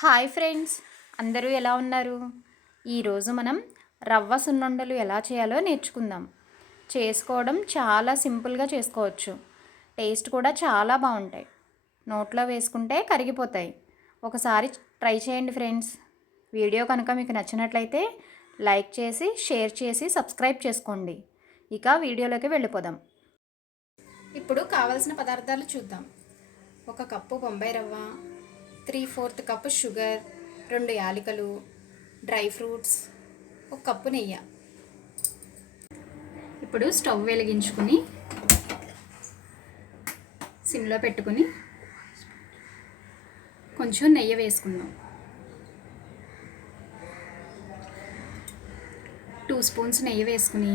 Hi friends అందరూ ఎలా ఉన్నారు? ఈరోజు మనం రవ్వ సున్నుండలు ఎలా చేయాలో నేర్చుకుందాం. చేసుకోవడం చాలా సింపుల్గా చేసుకోవచ్చు. టేస్ట్ కూడా చాలా బాగుంటాయి. నోట్లో వేసుకుంటే కరిగిపోతాయి. ఒకసారి ట్రై చేయండి ఫ్రెండ్స్. వీడియో కనుక మీకు నచ్చినట్లయితే లైక్ చేసి షేర్ చేసి సబ్స్క్రైబ్ చేసుకోండి. ఇక వీడియోలోకి వెళ్ళిపోదాం. ఇప్పుడు కావలసిన పదార్థాలు చూద్దాం. ఒక కప్పు బొంబాయి రవ్వ త్రీ ఫోర్త్ కప్పు షుగర్ రెండు యాలకులు డ్రై ఫ్రూట్స్ ఒక కప్పు నెయ్యి. ఇప్పుడు స్టవ్ వెలిగించుకుని సిమ్లో పెట్టుకుని కొంచెం నెయ్యి వేసుకుందాం. టూ స్పూన్స్ నెయ్యి వేసుకుని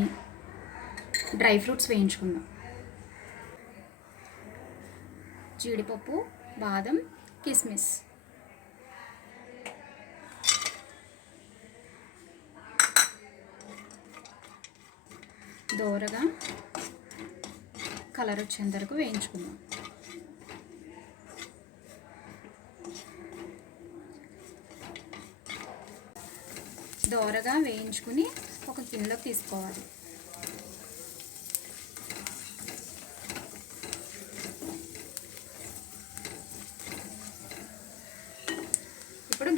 డ్రై ఫ్రూట్స్ వేయించుకుందాం. జీడిపప్పు బాదం కిస్మిస్. దోరగా కలర్ వచ్చేంత వరకు వేయించుకుందాం. దోరగా వేయించుకుని ఒక గిన్నెలోకి తీసుకోవాలి.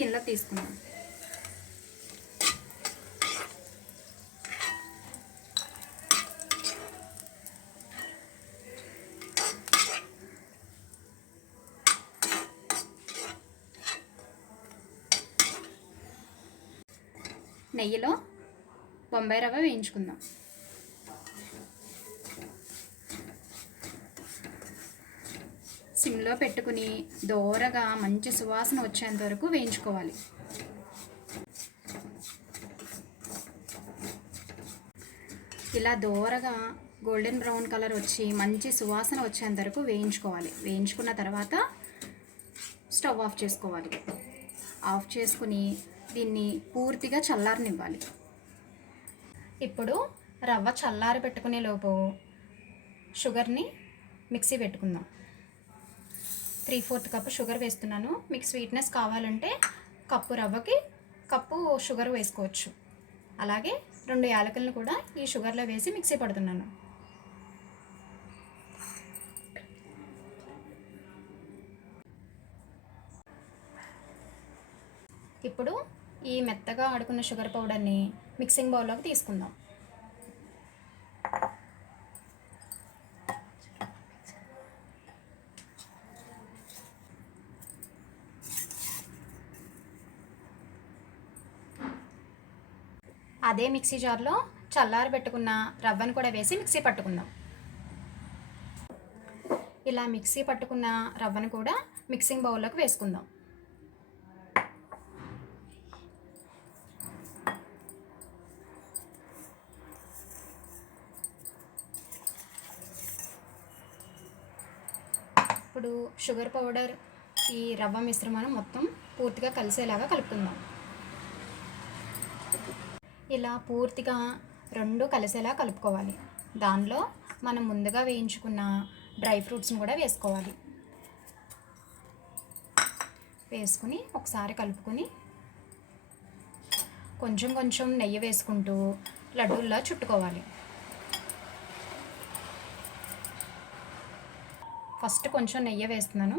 ఇప్పుడు తీసుకున్నాం తీసుకుందాం. నెయ్యిలో బొంబాయి రవ్వ వేయించుకుందాం. సిమ్లో పెట్టుకుని దోరగా మంచి సువాసన వచ్చేంత వరకు వేయించుకోవాలి. ఇలా దోరగా గోల్డెన్ బ్రౌన్ కలర్ వచ్చి మంచి సువాసన వచ్చేంత వరకు వేయించుకోవాలి. వేయించుకున్న తర్వాత స్టవ్ ఆఫ్ చేసుకోవాలి. ఆఫ్ చేసుకుని దీన్ని పూర్తిగా చల్లారనివ్వాలి. ఇప్పుడు రవ్వ చల్లారి పెట్టుకునే లోపు షుగర్ని మిక్సీ పెట్టుకుందాం. త్రీ ఫోర్త్ కప్పు షుగర్ వేస్తున్నాను. మీకు స్వీట్నెస్ కావాలంటే కప్పు రవ్వకి కప్పు షుగర్ వేసుకోవచ్చు. అలాగే రెండు యాలకులను కూడా ఈ షుగర్లో వేసి మిక్సీ పడుతున్నాను. ఇప్పుడు ఈ మెత్తగా ఆడుకున్న షుగర్ పౌడర్ని మిక్సింగ్ బౌల్లోకి తీసుకుందాం. అదే మిక్సీ జార్లో చల్లారి పెట్టుకున్న రవ్వను కూడా వేసి మిక్సీ పట్టుకుందాం. ఇలా మిక్సీ పట్టుకున్న రవ్వను కూడా మిక్సింగ్ బౌల్లోకి వేసుకుందాం. ఇప్పుడు షుగర్ పౌడర్ ఈ రవ్వ మిశ్రమాన్ని మొత్తం పూర్తిగా కలిసేలాగా కలుపుకుందాం. ఇలా పూర్తిగా రెండు కలిసేలా కలుపుకోవాలి. దానిలో మనం ముందుగా వేయించుకున్న డ్రై ఫ్రూట్స్ని కూడా వేసుకోవాలి. వేసుకుని ఒకసారి కలుపుకొని కొంచెం కొంచెం నెయ్యి వేసుకుంటూ లడ్డూల్లా చుట్టుకోవాలి. ఫస్ట్ కొంచెం నెయ్యి వేస్తున్నాను.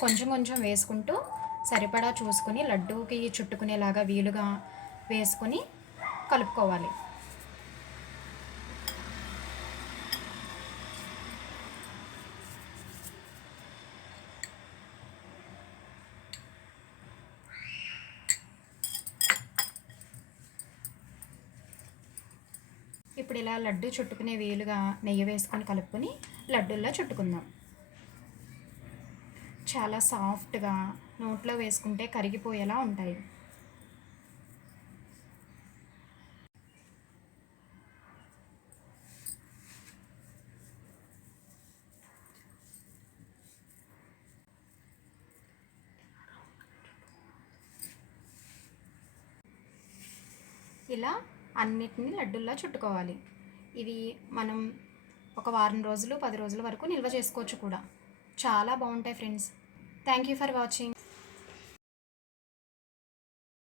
కొంచెం కొంచెం వేసుకుంటూ సరిపడా చూసుకుని లడ్డూకి చుట్టుకునేలాగా వీలుగా వేసుకొని కలుపుకోవాలి. ఇప్పుడు ఇలా లడ్డు చుట్టుకునే వీలుగా నెయ్యి వేసుకొని కలుపుకొని లడ్డూల్లో చుట్టుకుందాం. చాలా సాఫ్ట్గా నోట్లో వేసుకుంటే కరిగిపోయేలా ఉంటాయి. ఇలా అన్నిటిని లడ్డుల్లా చుట్టుకోవాలి. ఇవి మనం ఒక వారం రోజులు పది రోజుల వరకు నిల్వ చేసుకోవచ్చు కూడా. చాలా బాగుంటాయి friends. Thank you for watching.